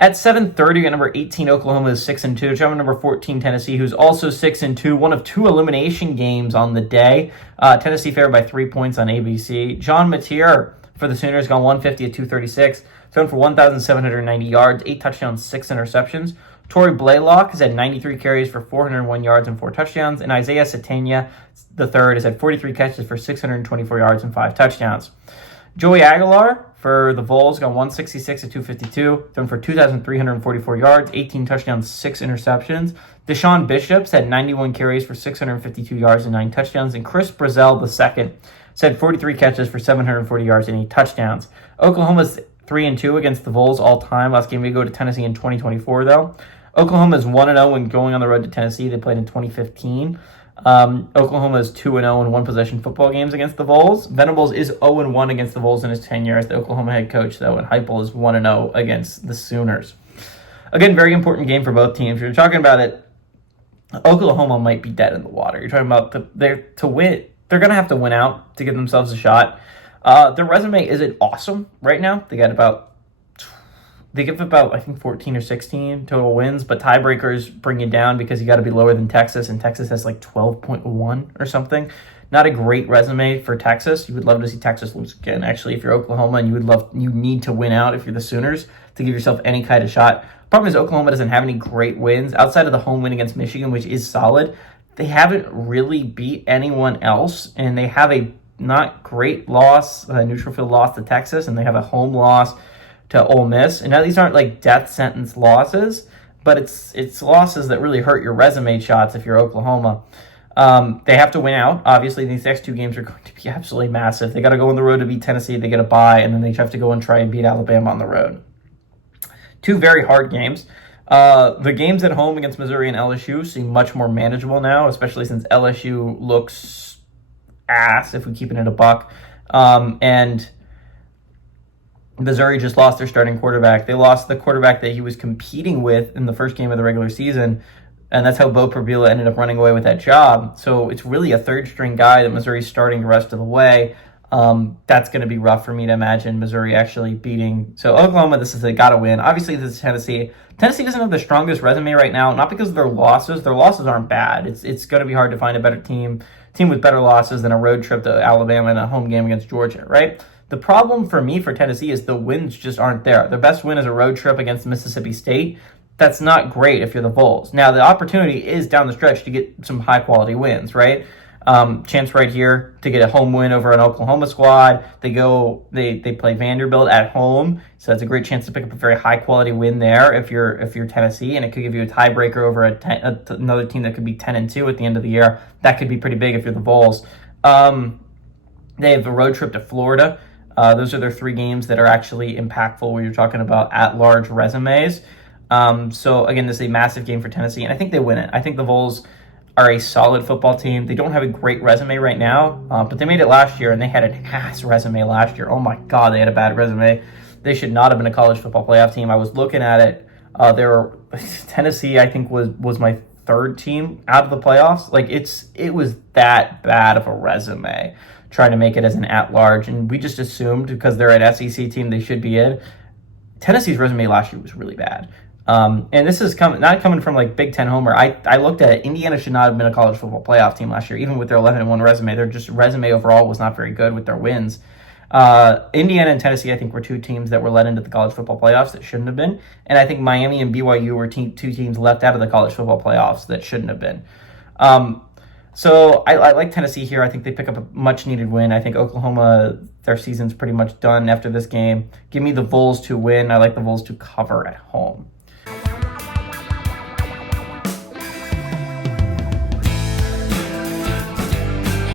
At 7:30, at number 18, Oklahoma is 6-2. Jumping number 14, Tennessee, who's also 6-2. One of two elimination games on the day. Tennessee favored by 3 points on ABC. John Mateer for the Sooners gone 150 at 236. Thrown for 1,790 yards, 8 touchdowns, 6 interceptions. Torrey Blaylock has had 93 carries for 401 yards and 4 touchdowns. And Isaiah Satania III has had 43 catches for 624 yards and 5 touchdowns. Joey Aguilar for the Vols got 166 at 252, thrown for 2,344 yards, 18 touchdowns, 6 interceptions. Deshaun Bishops had 91 carries for 652 yards and 9 touchdowns. And Chris Brazzell II had 43 catches for 740 yards and 8 touchdowns. Oklahoma's 3-2 against the Vols all time. Last game we go to Tennessee in 2024, though. Oklahoma is 1-0 when going on the road to Tennessee. They played in 2015. Oklahoma is 2-0 in one-possession football games against the Vols. Venables is 0-1 against the Vols in his tenure as the Oklahoma head coach, though, and Heupel is 1-0 against the Sooners. Again, very important game for both teams. You're talking about it, Oklahoma might be dead in the water. You're talking about to win. They're going to have to win out to give themselves a shot. Their resume isn't awesome right now. They give about, I think, 14 or 16 total wins, but tiebreakers bring you down because you got to be lower than Texas, and Texas has like 12.1 or something. Not a great resume for Texas. You would love to see Texas lose again, actually, if you're Oklahoma, and you need to win out if you're the Sooners to give yourself any kind of shot. Problem is Oklahoma doesn't have any great wins outside of the home win against Michigan, which is solid. They haven't really beat anyone else, and they have a not great loss, a neutral field loss to Texas, and they have a home loss to Ole Miss. And now these aren't like death sentence losses, but it's losses that really hurt your resume shots if you're Oklahoma. They have to win out. Obviously, these next 2 games are going to be absolutely massive. They got to go on the road to beat Tennessee. They get a bye, and then they have to go and try and beat Alabama on the road. 2 very hard games. The games at home against Missouri and LSU seem much more manageable now, especially since LSU looks ass, if we keep it in a buck. And Missouri just lost their starting quarterback. They lost the quarterback that he was competing with in the first game of the regular season, and that's how Bo Prabula ended up running away with that job. So it's really a third-string guy that Missouri's starting the rest of the way. That's going to be rough for me to imagine Missouri actually beating. So Oklahoma, this is they got to win. Obviously, this is Tennessee. Tennessee doesn't have the strongest resume right now, not because of their losses. Their losses aren't bad. It's going to be hard to find a better team with better losses than a road trip to Alabama and a home game against Georgia, right? The problem for me for Tennessee is the wins just aren't there. Their best win is a road trip against Mississippi State. That's not great if you're the Vols. Now, the opportunity is down the stretch to get some high-quality wins, right? Chance right here to get a home win over an Oklahoma squad. They play Vanderbilt at home, so that's a great chance to pick up a very high-quality win there if you're Tennessee, and it could give you a tiebreaker over another team that could be 10-2 at the end of the year. That could be pretty big if you're the Vols. They have a road trip to Florida. Those are their 3 games that are actually impactful when you're talking about at-large resumes. So, again, this is a massive game for Tennessee, and I think they win it. I think the Vols are a solid football team. They don't have a great resume right now, but they made it last year, and they had an ass resume last year. Oh, my God, they had a bad resume. They should not have been a college football playoff team. I was looking at it. Tennessee, I think, was my 3rd team out of the playoffs. Like, it was that bad of a resume trying to make it as an at-large, and we just assumed because they're an SEC team they should be in. Tennessee's resume last year was really bad. And this is not coming from like Big Ten homer. I looked at it. Indiana should not have been a college football playoff team last year, even with their 11-1 resume. Their just resume overall was not very good with their wins. Indiana and Tennessee, I think, were 2 teams that were let into the college football playoffs that shouldn't have been. And I think Miami and BYU were 2 teams left out of the college football playoffs that shouldn't have been. So I like Tennessee here. I think they pick up a much-needed win. I think Oklahoma, their season's pretty much done after this game. Give me the Vols to win. I like the Vols to cover at home.